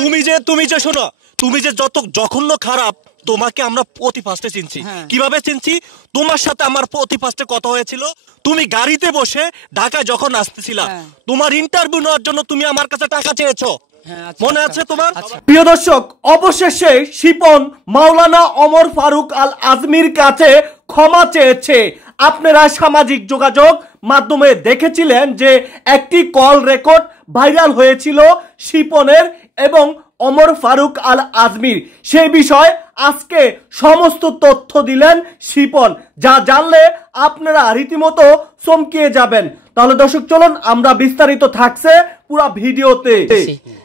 তুমি যে শোনো, তুমি যে যত জঘন্য খারাপ, তোমাকে আমরা প্রতি ফার্স্টে চিনছি। কিভাবে চিনছি? তোমার সাথে আমার প্রতি ফার্স্টে কথা হয়েছিল, তুমি গাড়িতে বসে ঢাকায় যখন আসতেছিলা, তোমার ইন্টারভিউ নেওয়ার জন্য তুমি আমার কাছে টাকা চেয়েছো, মনে আছে তোমার? প্রিয় দর্শক, অবশেষে শিপন মাওলানা ওমর ফারুক আল আজমির কাছে ক্ষমা চেয়েছে। আপনারা সামাজিক যোগাযোগ মাধ্যমে দেখেছিলেন যে একটি কল রেকর্ড ভাইরাল হয়েছিল শিপনের এবং ওমর ফারুক আল আজমির। সেই বিষয় আজকে সমস্ত তথ্য দিলেন শিপন, যা জানলে আপনারা রীতিমতো চমকিয়ে যাবেন। তাহলে দর্শক চলুন আমরা বিস্তারিত থাকছে পুরো ভিডিওতে।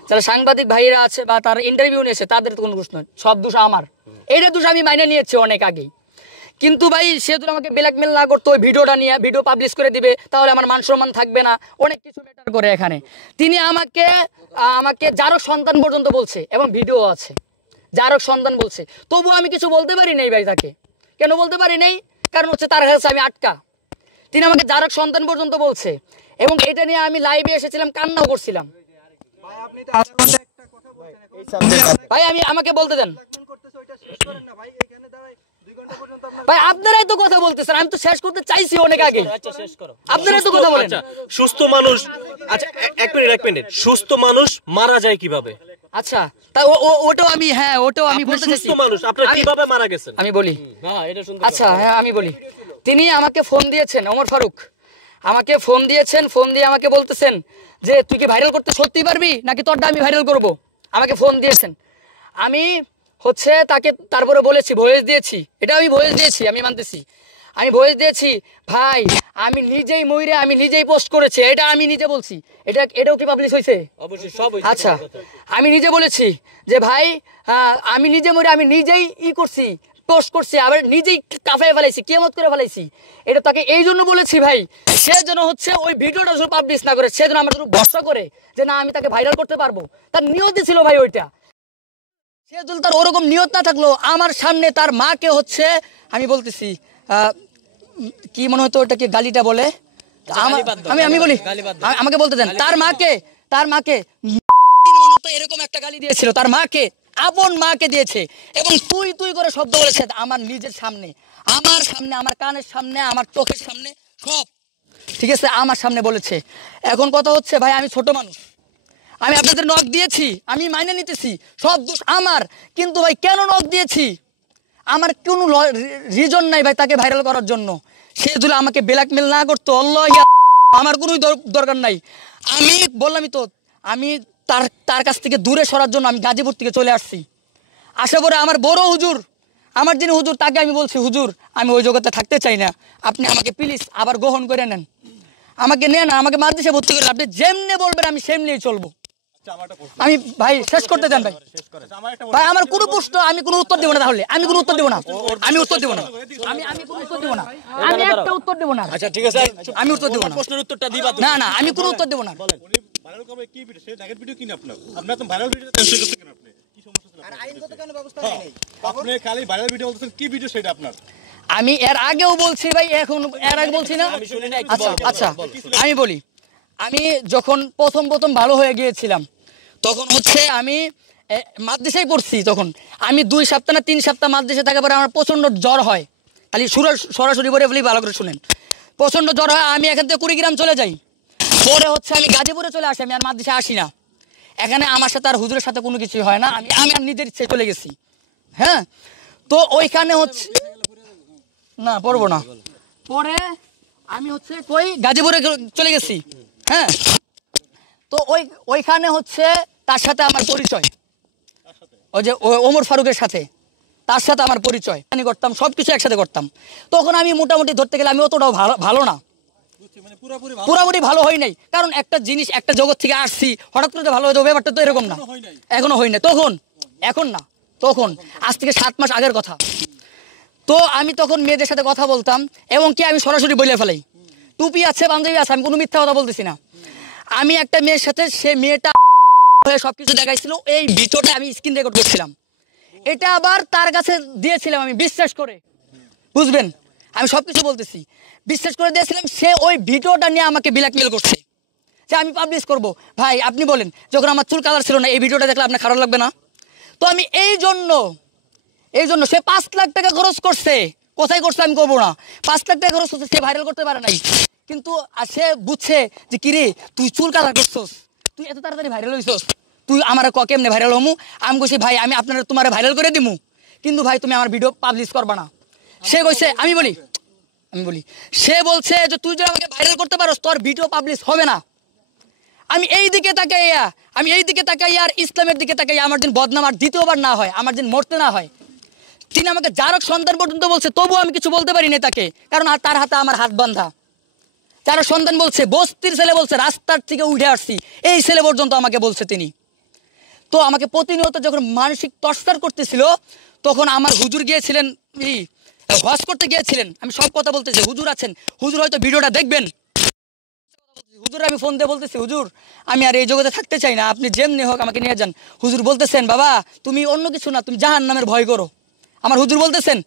যারা সাংবাদিক ভাইয়েরা আছে বা তার ইন্টারভিউ নিয়েছে তাদের কোনো দোষ নয়, সব দোষ আমার। এইটা দোষ আমি মাইনে নিয়েছি অনেক আগেই, কিন্তু ভাই সে যদি আমাকে ব্ল্যাকমেল না করতো, ওই ভিডিওটা নিয়ে ভিডিও পাবলিশ করে দিবে, তাহলে আমার মান সম্মান থাকবে না, অনেক কিছু ম্যাটার করে এখানে। তিনি আমাকে জারক সন্তান পর্যন্ত বলছে এবং ভিডিও আছে, জারক সন্তান বলছে, তবু আমি কিছু বলতে পারি নাই ভাই তাকে। কেন বলতে পারি নাই? কারণ হচ্ছে তার কাছে আমি আটকা। তিনি আমাকে জারক সন্তান পর্যন্ত বলছে এবং এটা নিয়ে আমি লাইভে এসেছিলাম, কান্নাও করছিলাম। ভাই আমাকে বলতে দেন ভাই, আপনারাই তো কথা বলতেছেন, আমি তো শেষ করতে চাইছি অনেক আগে। আপনারাই তো কথা বলেন। সুস্থ মানুষ, আচ্ছা এক মিনিট, সুস্থ মানুষ মারা যায় কিভাবে? আচ্ছা তাই ওটাও আমি বলতে চাইছি। সুস্থ মানুষ আপনি কিভাবে মারা গেছেন আমি বলি। আচ্ছা হ্যাঁ আমি বলি। তিনি আমাকে ফোন দিয়েছেন, ওমর ফারুক আমাকে ফোন দিয়েছেন, ফোন দিয়ে আমাকে বলতেছেন যে তুই কি ভাইরাল করতে সত্যি পারবি নাকি তোরটা আমি ভাইরাল করব। আমাকে ফোন দিয়েছেন, আমি হচ্ছে তাকে তারপরে বলেছি, ভয়েস দিয়েছি, এটা আমি ভয়েস দিয়েছি, আমি মানতেছি, আমি ভয়েস দিয়েছি ভাই, আমি নিজেই মইরে আমি নিজেই পোস্ট করেছি, এটা আমি নিজে বলছি। এটাও কি পাবলিশ হয়েছে? অবশ্যই সব হয়েছে। আচ্ছা আমি নিজে বলেছি যে ভাই আমি নিজে মরে আমি নিজেই করছি, পোস্ট করছি, আবার নিজেই কাফায় ফেলাইছি, কিয়ামত করে ফেলাইছি। এটা তাকে এই জন্য বলেছি ভাই, সে যেন হচ্ছে ওই ভিডিওটা শুধু পাবলিশ না করে, সে যেন আমার জন্য ভরসা করে যে না আমি তাকে ভাইরাল করতে পারবো। তার নিয়তই ছিল ভাই ওইটা। সে যদি তার ওরকম নিয়ত না থাকলো, আমার সামনে তার মাকে হচ্ছে আমি বলতেছি কি মনে হতো ওটা কি গালিটা বলে, আমি বলি, আমাকে বলতে দেন। তার মাকে এরকম একটা গালি দিয়েছিল, তার মাকে, আপন মাকে দিয়েছে এবং তুই করে শব্দ বলেছে আমার নিজের সামনে, আমার কানের সামনে, আমার চোখের সামনে, সব ঠিক আছে আমার সামনে বলেছে। এখন কথা হচ্ছে ভাই আমি ছোট মানুষ, আমি আপনাদের নক দিয়েছি, আমি মাইনে নিতেছি, সব দোষ আমার, কিন্তু ভাই কেন নক দিয়েছি আমার কোনো রিজন নাই ভাই তাকে ভাইরাল করার জন্য। সে যদি আমাকে ব্ল্যাকমেল না করতো, আল্লাহ আমার কোনো দরকার নাই। আমি বললামই তো, আমি তার কাছ থেকে দূরে সরার জন্য আমি গাজীপুর থেকে চলে আসছি। আসা পরে আমার বড় হুজুর, আমার যিনি হুজুর, তাকে আমি বলছি হুজুর আমি ওই জগতে থাকতে চাই না, আপনি আমাকে প্লিজ আবার গ্রহণ করে নেন, আমাকে নেন, আমাকে মাদ্রাসায় ভর্তি করেন, আপনি যেমনি বলবেন আমি সেমনিই চলবো। আমি ভাই শেষ করতে দেন ভাই আমার কোনো প্রশ্ন আমি কোনো উত্তর দেবো না, তাহলে আমি কোনো উত্তর দেবো না, আমি উত্তর দেবো না, আমি কোনো উত্তর দেবো না, আমি একটা উত্তর দেবো না। আচ্ছা ঠিক আছে, আমি উত্তর দেবো না, প্রশ্নের উত্তরটা দিবা না, আমি কোনো উত্তর দেবো না। ভাইরাল কবে কি ভিডিও, সে নেগেটিভ ভিডিও কিনা আপনার তো ভাইরাল ভিডিও টেনশন করতে কেন আপনি? কি সমস্যা ছিল? আর আইনগত কেন ব্যবস্থা নেই? আপনি খালি ভাইরাল ভিডিও বলতেছেন, কি ভিডিও সেটা আপনার? আমি এর আগেও বলছি ভাই, এখন এর আগে বলছি না? আচ্ছা আমি বলি, আমি যখন প্রথম ভালো হয়ে গিয়েছিলাম তখন হচ্ছে আমি মাদ্রাসায় পড়ছি, তখন আমি 2 সপ্তাহ না 3 সপ্তাহ মাদ্রাসায় থাকার পরে আমার প্রচণ্ড জ্বর হয়, খালি সরাসরি বলে বলি, ভালো করে শুনেন, প্রচণ্ড জ্বর হয়, আমি এখান থেকে কুড়িগ্রাম চলে যাই, পরে হচ্ছে আমি গাজীপুরে চলে আসি, আমি আর মাদ্রাসায় আসি না, এখানে আমার সাথে আর হুজুরের সাথে কোনো কিছু হয় না, আমি আর নিজের ইচ্ছে চলে গেছি। হ্যাঁ তো ওইখানে হচ্ছে না পড়বো না, পরে আমি হচ্ছে গাজীপুরে চলে গেছি। হ্যাঁ তো ওইখানে হচ্ছে তার সাথে আমার পরিচয়, ওই যে ওমর ফারুকের সাথে, তার সাথে আমার পরিচয় আমি করতাম, সব কিছু একসাথে করতাম। তখন আমি মোটামুটি ধরতে গেলে আমি অতটাও ভালো না, পুরোপুরি ভালো হয় নাই, কারণ একটা জিনিস একটা জগৎ থেকে আসছি, হঠাৎ করে ভালো হয়ে যাবে ব্যাপারটা তো এরকম না, এখনো হয় না, এখন না, তখন আজ থেকে 7 মাস আগের কথা। তো আমি তখন মেয়েদের সাথে কথা বলতাম এবং কি আমি সরাসরি বলে ফেলাই, টুপি আছে পাঞ্জাবি আছে, আমি কোনো মিথ্যা কথা বলতেছি না। আমি একটা মেয়ের সাথে, সে মেয়েটা হয়ে সবকিছু দেখাইছিল, এই ভিডিওটা আমি স্ক্রিন রেকর্ড করছিলাম, এটা আবার তার কাছে দিয়েছিলাম আমি বিশ্বাস করে, বুঝবেন আমি সবকিছু বলতেছি, বিশ্বাস করে দিয়েছিলাম, সে ওই ভিডিওটা নিয়ে আমাকে ব্ল্যাকমেল করছে যে আমি পাবলিশ করব। ভাই আপনি বলেন, যখন আমার চুল কালার ছিল না, এই ভিডিওটা দেখলে আপনার খারাপ লাগবে না? তো আমি এই জন্য সে 5 লাখ টাকা খরচ করছে, কোথায় করছে আমি করবো না, 5 লাখ টাকা খরচ করছে, সে ভাইরাল করতে পারে নাই, কিন্তু সে বুঝছে যে কিরে তুই চুল কালার করছস, তুই এত তাড়াতাড়ি ভাইরাল হইছস, তুই আমার কেমনে ভাইরাল হমু? আমি বলছি ভাই আমি আপনারা তোমার ভাইরাল করে দিমু, কিন্তু ভাই তুমি আমার ভিডিও পাবলিশ করবা না। সে কইছে আমি বলি সে বলছে যে তুই যদি আমাকে ভাইরাল করতে পারোস তোর ভিডিও পাবলিশ হবে না। আমি এই দিকে তাকাইয়া আর ইসলামের দিকে তাকাইয়া আমার দিন বদনাম আর দ্বিতীয়বার না হয়, আমার দিন মরতে না হয়। তিনি আমাকে জারক সন্তান পর্যন্ত বলছে, তবুও আমি কিছু বলতে পারি না তাকে, কারণ তার হাতে আমার হাত বাঁধা। জারক সন্তান বলছে, বস্তির ছেলে বলছে, রাস্তার থেকে উঠে আসছি, এই ছেলে পর্যন্ত আমাকে বলছে তিনি। তো আমাকে প্রতিনিয়ত যখন মানসিক টর্চার করতেছিল, তখন আমার হুজুর গিয়েছিলেন, হজ করতে গিয়েছিলেন, আমি সব কথা বলতেছি, হুজুর আছেন, হুজুর হয়তো ভিডিওটা দেখবেন। হুজুর আমি ফোন দিয়ে বলতেছি, হুজুর আমি আর এই জগতে থাকতে চাই না, আপনি যেমনি হোক আমাকে নিয়ে যান। হুজুর বলতেছেন, বাবা তুমি অন্য কিছু না, তুমি জাহান্নামের ভয় করো। আমার হুজুর বলতেছেন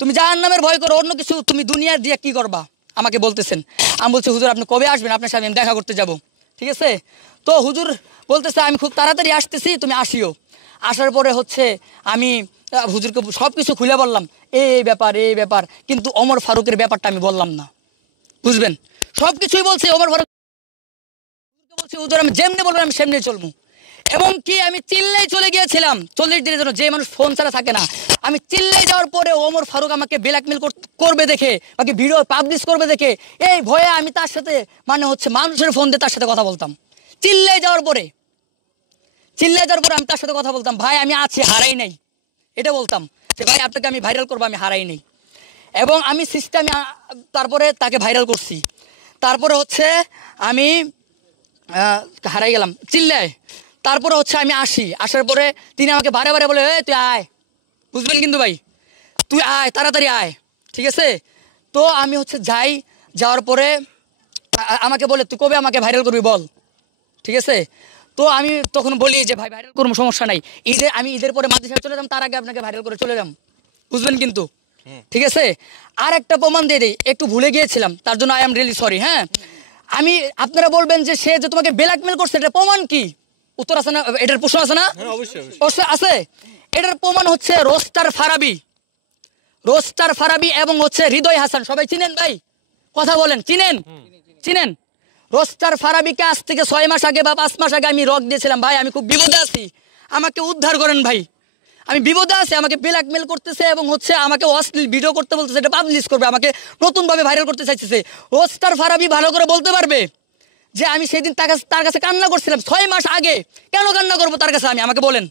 তুমি জাহান্নামের ভয় করো, অন্য কিছু তুমি দুনিয়ার দিয়ে কি করবা আমাকে বলতেছেন। আমি বলছি হুজুর আপনি কবে আসবেন, আপনার সাথে আমি দেখা করতে যাব, ঠিক আছে? তো হুজুর বলতেছে আমি খুব তাড়াতাড়ি আসতেছি, তুমি আসিও। আসার পরে হচ্ছে আমি হুজুরকে সব কিছু খুলে বললাম, এই ব্যাপার, কিন্তু ওমর ফারুকের ব্যাপারটা আমি বললাম না, বুঝবেন? সব কিছুই বলছে ওমর ফারুক, বলছি হুজুর আমি যেমনি বলবেন আমি সেমনি চলবো। এবং কি আমি চিল্লাই চলে গিয়েছিলাম 40 দিনের জন্য, যে মানুষ ফোন ছাড়া থাকে না, আমি চিল্লাই যাওয়ার পরে ওমর ফারুক আমাকে ব্ল্যাকমেল করবে দেখে, আমাকে ভিডিও পাবলিশ করবে দেখে, এই ভয়ে আমি তার সাথে মানে হচ্ছে মানুষের ফোন দিয়ে তার সাথে কথা বলতাম। চিল্লাই যাওয়ার পরে আমি তার সাথে কথা বলতাম, ভাই আমি আছি, হারাই নাই, এটা বলতাম যে ভাই আপনাকে আমি ভাইরাল করবো, আমি হারাই নাই। এবং আমি সিস্টেমে তারপরে তাকে ভাইরাল করছি। তারপরে হচ্ছে আমি হারাই গেলাম চিল্লায়। তারপরে হচ্ছে আমি আসার পরে তিনি আমাকে বারে বারে বলে, তুই আয়, বুঝবেন কিন্তু ভাই, তুই আয়, তাড়াতাড়ি আয়, ঠিক আছে? তো আমি হচ্ছে যাওয়ার পরে আমাকে বলে তুই কবে আমাকে ভাইরাল করবি বল, ঠিক আছে? তো আমি তখন বলি যে ভাই ভাইরাল করবো, সমস্যা নাই, আমি ঈদের পরে মাদ্রাসায় চলে যাম, তার আগে আপনাকে ভাইরাল করে চলে যাম, বুঝবেন কিন্তু, ঠিক আছে? আর একটা প্রমাণ দিয়ে দিই, একটু ভুলে গিয়েছিলাম, তার জন্য আই এম রিয়েলি সরি। হ্যাঁ, আপনারা বলবেন যে সে যে তোমাকে ব্ল্যাকমেল করছে, এটা প্রমাণ কি? উত্তর আছে না, এটার প্রশ্ন আছে না? অবশ্যই আছে। এটার প্রমাণ হচ্ছে রোস্টার ফারাবি এবং হচ্ছে হৃদয় হাসান, সবাই চিনেন ভাই? কথা বলেন, চিনেন? রোস্টার ফারাবিকে আজ থেকে 6 মাস আগে বা 5 মাস আগে আমি রক দিয়েছিলাম, ভাই আমি খুব বিপদে আছি, আমাকে উদ্ধার করেন ভাই, আমি বিপদে আছি, আমাকে ব্ল্যাকমেল করতেছে এবং হচ্ছে আমাকে অশ্লীল ভিডিও করতে বলতেছে, এটা পাবলিশ করবে, আমাকে নতুনভাবে ভাইরাল করতে চাইতেছে। রোস্টার ফারাবি ভালো করে বলতে পারবে যে আমি সেদিন তার কাছে কান্না করছিলাম 6 মাস আগে, কেন কান্না করবো তার কাছে আমি, আমাকে বলেন।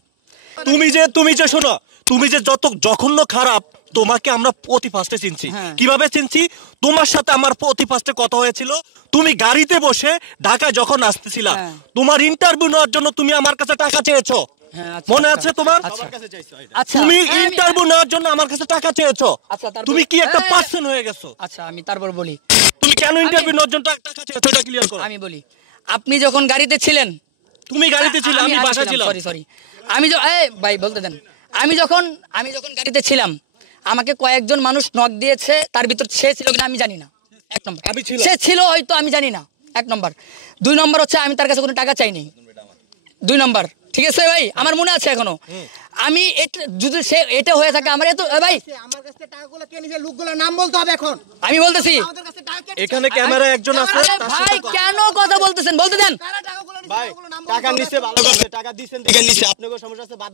তুমি যে শোনো, তুমি যে যত জঘন্য খারাপ, তোমাকে আমরা প্রতি ফার্স্টে চিনছি। কিভাবে চিনছি? তোমার সাথে আমার প্রতি ফার্স্টে কথা হয়েছিল, তুমি গাড়িতে বসে ঢাকা যখন আসতেছিলা, তোমার ইন্টারভিউ নেওয়ার জন্য তুমি আমার কাছে টাকা চেয়েছো, মনে আছে তোমার? তুমি ইন্টারভিউ নেওয়ার জন্য আমার কাছে টাকা চেয়েছো, তুমি কি একটা পার্সন হয়ে গেছো? আচ্ছা আমি তারপর বলি, তুমি কেন ইন্টারভিউ নেওয়ার জন্য টাকা চেয়েছো, এটা ক্লিয়ার করো। আমি বলি, আপনি যখন গাড়িতে ছিলেন, তুমি গাড়িতে ছিলে, আমি বাসায় ছিলাম। সরি আমি ভাই বলতে দেন, আমি যখন গাড়িতে ছিলাম, আমাকে কয়েকজন মানুষ নক দিয়েছে, তার ভিতর সে ছিল কিনা আমি জানি না, 1 নম্বর। সে ছিল হয়তো, আমি জানি না, 1 নম্বর। 2 নম্বর হচ্ছে আমি তার কাছে কোনো টাকা চাইনি, 2 নম্বর, ঠিক আছে ভাই? আমার মনে আছে এখনো। আমি যদি সে এটা হয়ে থাকে, আমার এত ভাই আমার কাছে টাকাগুলো কে নিছে, লোকগুলোর নাম বলতে হবে এখন। আমি বলতেছি, এখানে ক্যামেরা একজন আছে, ভাই কেন কথা বলতেছেন, বলতে দেন। কারা টাকাগুলো নিছে, ভাই টাকাগুলো নাম টাকা নিছে, ভালো করছে, টাকা দিবেন, দেখে নিছে, আপনাদের সমস্যা আছে, বাদ